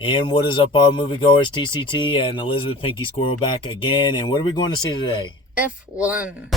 And what is up, all moviegoers? TCT and Elizabeth Pinky Squirrel back again. And what are we going to see today? F1.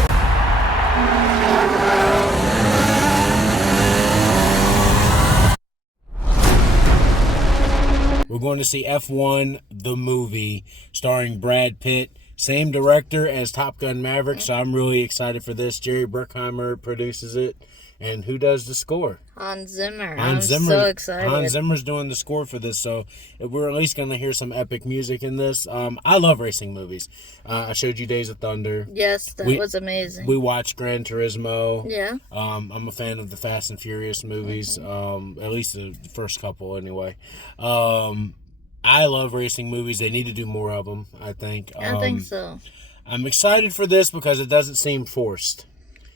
We're going to see F1, the movie, starring Brad Pitt. Same director as Top Gun Maverick, so I'm really excited for this. Jerry Bruckheimer produces it. And who does the score? Hans Zimmer. I'm so excited. Hans Zimmer's doing the score for this, so we're at least going to hear some epic music in this. I love racing movies. I showed you Days of Thunder. Yes, that was amazing. We watched Gran Turismo. Yeah. I'm a fan of the Fast and Furious movies, at least the first couple anyway. I love racing movies. They need to do more of them, I think. I think so. I'm excited for this because it doesn't seem forced.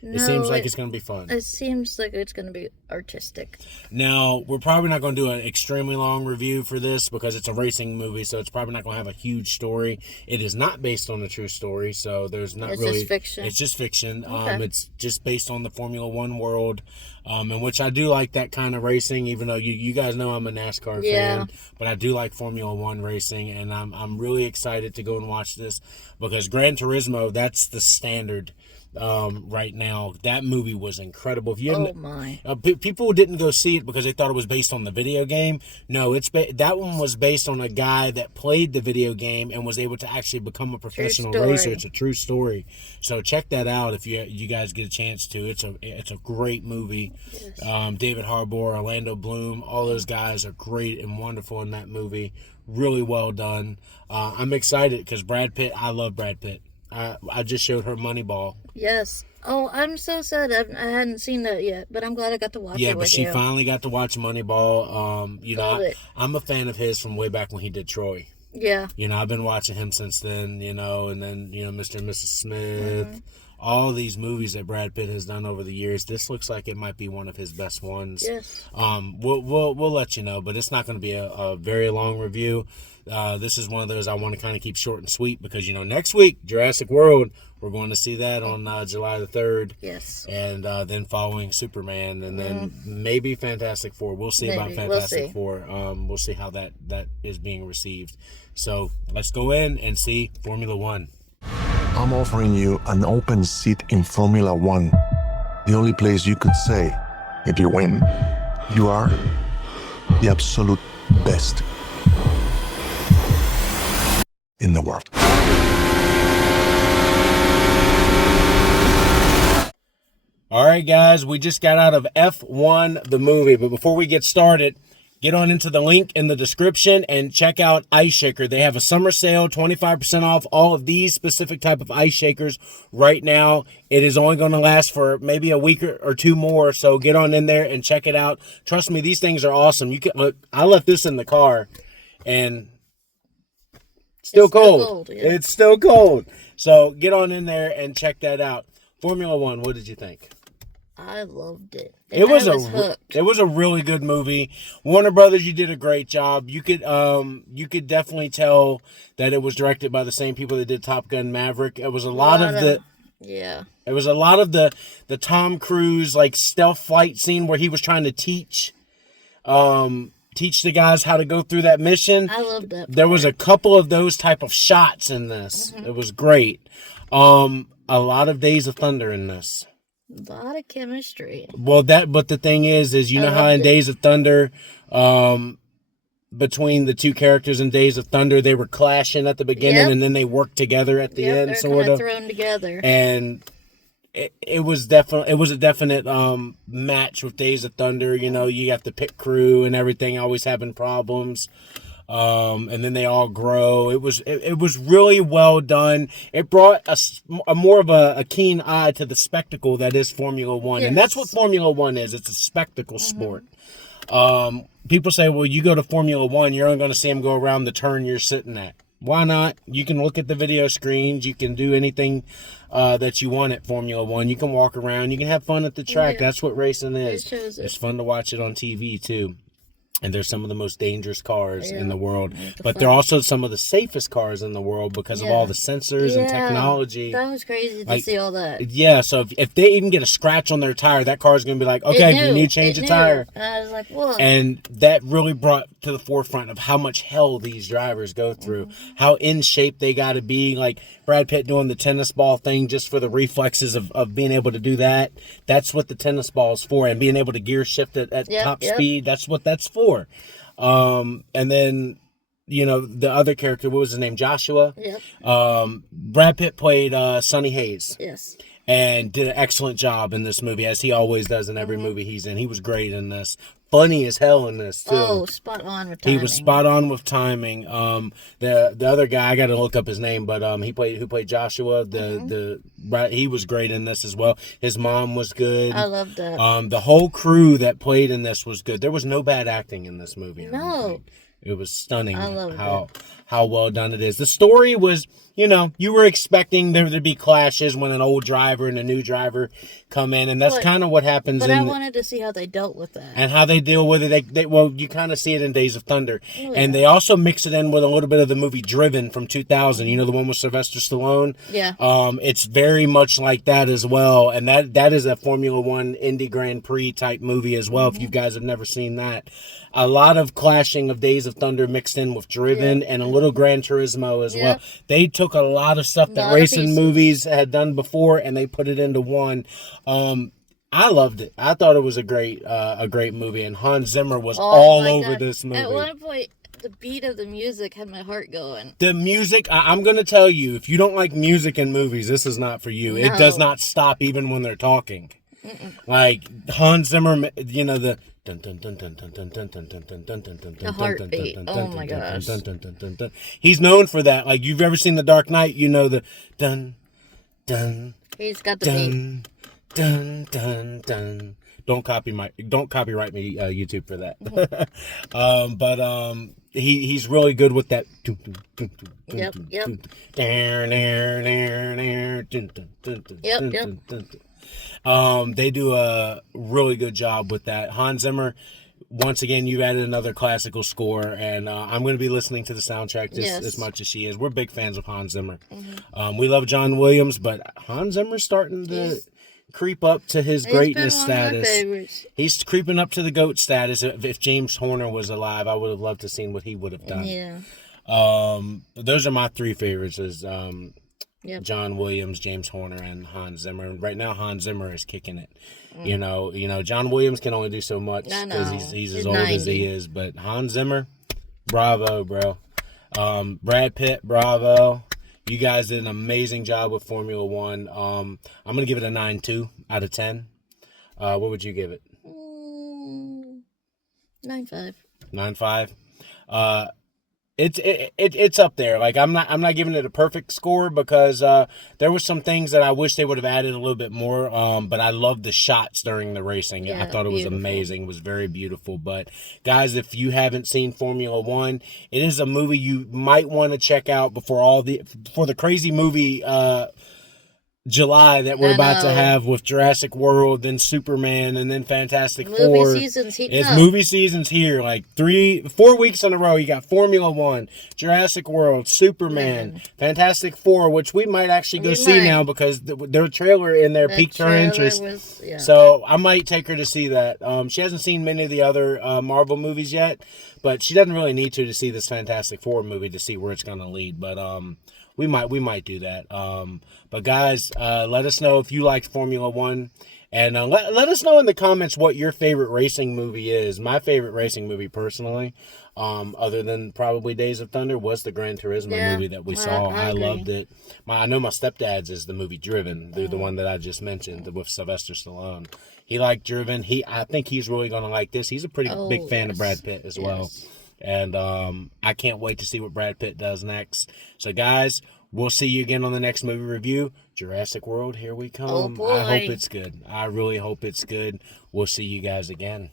It seems like it's going to be fun. It seems like it's going to be artistic. Now, we're probably not going to do an extremely long review for this because it's a racing movie, so it's probably not going to have a huge story. It is not based on a true story, so there's not really... It's just fiction. It's just fiction. Okay. It's just based on the Formula One world, in which I do like that kind of racing, even though you guys know I'm a NASCAR fan, but I do like Formula One racing, and I'm really excited to go and watch this because Gran Turismo, that's the standard right now. That movie was incredible. If you people didn't go see it because they thought it was based on the video game. No, that one was based on a guy that played the video game and was able to actually become a professional racer. It's a true story. So check that out if you guys get a chance to. It's a great movie. Yes. David Harbour, Orlando Bloom, all those guys are great and wonderful in that movie. Really well done. I'm excited because Brad Pitt. I love Brad Pitt. I just showed her Moneyball. Yes. Oh, I'm so sad. I hadn't seen that yet, but I'm glad I got to watch it. Yeah, but she finally got to watch Moneyball. I'm a fan of his from way back when he did Troy. Yeah. I've been watching him since then, and then, Mr. and Mrs. Smith, all these movies that Brad Pitt has done over the years. This looks like it might be one of his best ones. Yes. We'll let you know, but it's not going to be a very long review. This is one of those I want to kind of keep short and sweet because, next week, Jurassic World, we're going to see that on July the 3rd. Yes. And then following Superman, and then maybe Fantastic Four. We'll see about Fantastic Four. We'll see how that is being received. So let's go in and see Formula One. I'm offering you an open seat in Formula One. The only place you could say, if you win, you are the absolute best in the world. All right, guys, we just got out of F1, the movie. But before we get started, get on into the link in the description and check out Ice Shaker. They have a summer sale, 25% off all of these specific type of ice shakers right now. It is only going to last for maybe a week or two more, so get on in there and check it out. Trust me, these things are awesome. You can look. I left this in the car, and still cold. It's still cold. So get on in there and check that out. Formula One, what did you think? I loved it. It was a really good movie. Warner Brothers, you did a great job. You could definitely tell that it was directed by the same people that did Top Gun Maverick. It was a lot of the Tom Cruise like stealth flight scene where he was trying to teach the guys how to go through that mission. I loved that part. There was a couple of those type of shots in this. It was great. A lot of Days of Thunder in this. A lot of chemistry. Well, but the thing is how in Days of Thunder, between the two characters in Days of Thunder, they were clashing at the beginning and then they worked together at the end, sort of thrown together. And it was a definite match with Days of Thunder. You got the pit crew and everything always having problems. And then they all grow. It was really well done. It brought a more of a keen eye to the spectacle that is Formula One. Yes. And that's what Formula One is. It's a spectacle sport. People say, well, you go to Formula One, you're only going to see them go around the turn you're sitting at. Why not? You can look at the video screens. You can do anything that you want at Formula One. You can walk around. You can have fun at the track. That's what racing is. It's fun to watch it on TV, too. and they're some of the most dangerous cars in the world. Like the But they're fun. also some of the safest cars in the world because of Yeah. all the sensors and Yeah. technology. That was crazy to Like, see all that. Yeah, so if they even get a scratch on their tire, that car's going to be like, okay, you need to change the tire. And I was like, whoa. And that really brought to the forefront of how much hell these drivers go through, how in shape they got to be. Like Brad Pitt doing the tennis ball thing just for the reflexes of being able to do that. That's what the tennis ball is for. And being able to gear shift at top speed, that's what that's for. And then, you know, the other character, what was his name? Joshua. Yep. Brad Pitt played Sonny Hayes. Yes. And did an excellent job in this movie, as he always does in every movie he's in. He was great in this. Funny as hell in this, too. Oh, spot on with timing. He was spot on with timing. The other guy, I got to look up his name, but who played Joshua. He was great in this as well. His mom was good. I loved that. The whole crew that played in this was good. There was no bad acting in this movie. I don't No. think. It was stunning. I loved how well done it is. The story was, you know, you were expecting there to be clashes when an old driver and a new driver come in, and that's kind of what happens. But I wanted to see how they dealt with that. And how they deal with it. Well, you kind of see it in Days of Thunder. And they also mix it in with a little bit of the movie Driven from 2000. You know, the one with Sylvester Stallone? Yeah. It's very much like that as well. And that is a Formula One Indy Grand Prix type movie as well, if you guys have never seen that. A lot of clashing of Days of Thunder mixed in with Driven and a little Gran Turismo as well. They took a lot of stuff that racing movies had done before and they put it into one. I loved it. I thought it was a great movie, and Hans Zimmer was all over this movie. At one point, the beat of the music had my heart going. The music, I'm going to tell you, if you don't like music in movies, this is not for you. No. It does not stop even when they're talking. Like Hans Zimmer, you know, the heartbeat. Oh my gosh. He's known for that. Like, you've ever seen The Dark Knight, you know the dun dun He's got the beat. dun dun dun. Don't copyright me, YouTube, for that. But he's really good with that. Yep. They do a really good job with that. Hans Zimmer, once again, you've added another classical score, and I'm going to be listening to the soundtrack just as much as she is. We're big fans of Hans Zimmer. We love John Williams, but Hans Zimmer's starting to creep up to his greatness status. He's creeping up to the GOAT status. If James Horner was alive, I would have loved to seen what he would have done. Yeah. Those are my three favorites. Is Yep. John Williams, James Horner, and Hans Zimmer. Right now, Hans Zimmer is kicking it. You know, John Williams can only do so much because he's as old 90. as he is. But Hans Zimmer, bravo, bro. Brad Pitt, bravo. You guys did an amazing job with Formula One. I'm gonna give it a 9.2 out of 10. What would you give it? 9.5. 9.5. It's up there. Like, I'm not giving it a perfect score because there was some things that I wish they would have added a little bit more. But I loved the shots during the racing. I thought it was amazing. It was very beautiful. But guys, if you haven't seen Formula One, it is a movie you might want to check out before the crazy movie July that we're about to have with Jurassic World, then Superman, and then Fantastic Four. Movie season's heating up. Movie season's here. Like 4 weeks in a row, you got Formula One, Jurassic World, Superman, Fantastic Four, which we might actually go see now because their trailer in there piqued her interest. So I might take her to see that. She hasn't seen many of the other Marvel movies yet, but she doesn't really need to see this Fantastic Four movie to see where it's going to lead. But we might do that. But guys, let us know if you liked Formula One, and let us know in the comments what your favorite racing movie is. My favorite racing movie, personally, other than probably Days of Thunder, was the Gran Turismo movie that we saw. I loved it. I know my stepdad's is the movie Driven, the one that I just mentioned with Sylvester Stallone. He liked Driven. I think he's really going to like this. He's a pretty big fan of Brad Pitt as well. And I can't wait to see what Brad Pitt does next. So, guys, we'll see you again on the next movie review. Jurassic World, here we come. Oh, boy. I hope it's good. I really hope it's good. We'll see you guys again.